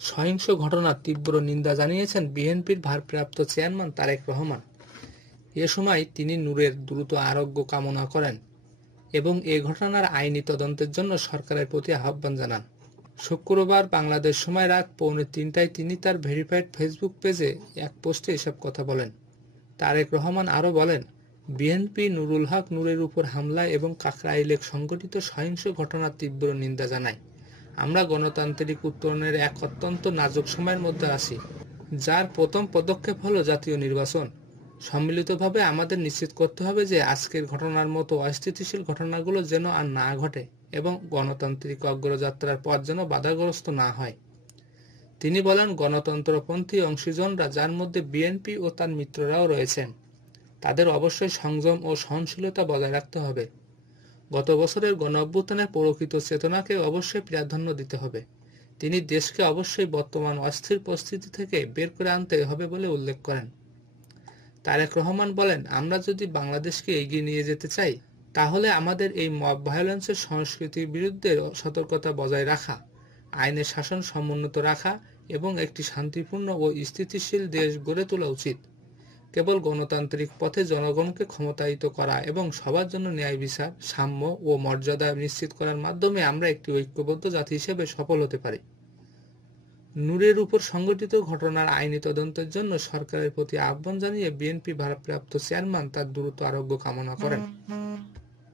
সহিংস ঘটনার তীব্র নিন্দা জানিয়েছেন বিএনপির ভারপ্রাপ্ত চেয়ারম্যান তারেক রহমান। এ সময় তিনি নূরের দ্রুত আরোগ্য কামনা করেন এবং এ ঘটনার আইনি তদন্তের জন্য সরকারের প্রতি আহ্বান জানান। শুক্রবার বাংলাদেশ সময় রাত 2:30টায় তিনি তার ভেরিফাইড ফেসবুক পেজে এক পোস্টে এসব কথা বলেন। তারেক রহমান আরও বলেন, বিএনপি নুরুল হক নূরের উপর হামলা এবং কাকরাইলে সংঘটিত সহিংস ঘটনার তীব্র নিন্দা জানায়। আমরা গণতান্ত্রিক উত্তরণের এক অত্যন্ত নাজুক সময়ের মধ্যে আছি, যার প্রথম পদক্ষেপ হলো জাতীয় নির্বাচন। সম্মিলিতভাবে আমাদের নিশ্চিত করতে হবে যে আজকের ঘটনার মতো অস্থিতিশীল ঘটনাগুলো যেন আর না ঘটে এবং গণতান্ত্রিক অগ্রযাত্রার পথ যেন বাধাগ্রস্ত না হয়। তিনি বলেন, গণতন্ত্রপন্থী অংশীজনরা, যার মধ্যে বিএনপি ও তার মিত্ররাও রয়েছেন, তাদের অবশ্যই সংযম ও সহনশীলতা বজায় রাখতে হবে। গত বছরের গণঅভ্যুত্থানের প্রকৃত চেতনাকে অবশ্যই প্রাধান্য দিতে হবে। তিনি দেশকে অবশ্যই বর্তমান অস্থির পরিস্থিতি থেকে বের করে আনতে হবে বলে উল্লেখ করেন। তারেক রহমান বলেন, আমরা যদি বাংলাদেশকে এগিয়ে নিয়ে যেতে চাই, তাহলে আমাদের এই মব ভায়োলেন্সের সংস্কৃতির বিরুদ্ধে সতর্কতা বজায় রাখা, আইনের শাসন সমুন্নত রাখা এবং একটি শান্তিপূর্ণ ও স্থিতিশীল দেশ গড়ে তোলা উচিত। কেবল গণতান্ত্রিক পথে জনগণকে ক্ষমতায়িত করা এবং সবার জন্য ন্যায় বিচার, সাম্য ও মর্যাদা নিশ্চিত করার মাধ্যমে আমরা একটি ঐক্যবদ্ধ জাতি হিসেবে সফল হতে পারি। নূরের উপর সংঘটিত ঘটনার আইনি তদন্তের জন্য সরকারের প্রতি আহ্বান জানিয়ে বিএনপি ভারপ্রাপ্ত চেয়ারম্যান তার দ্রুত আরোগ্য কামনা করেন।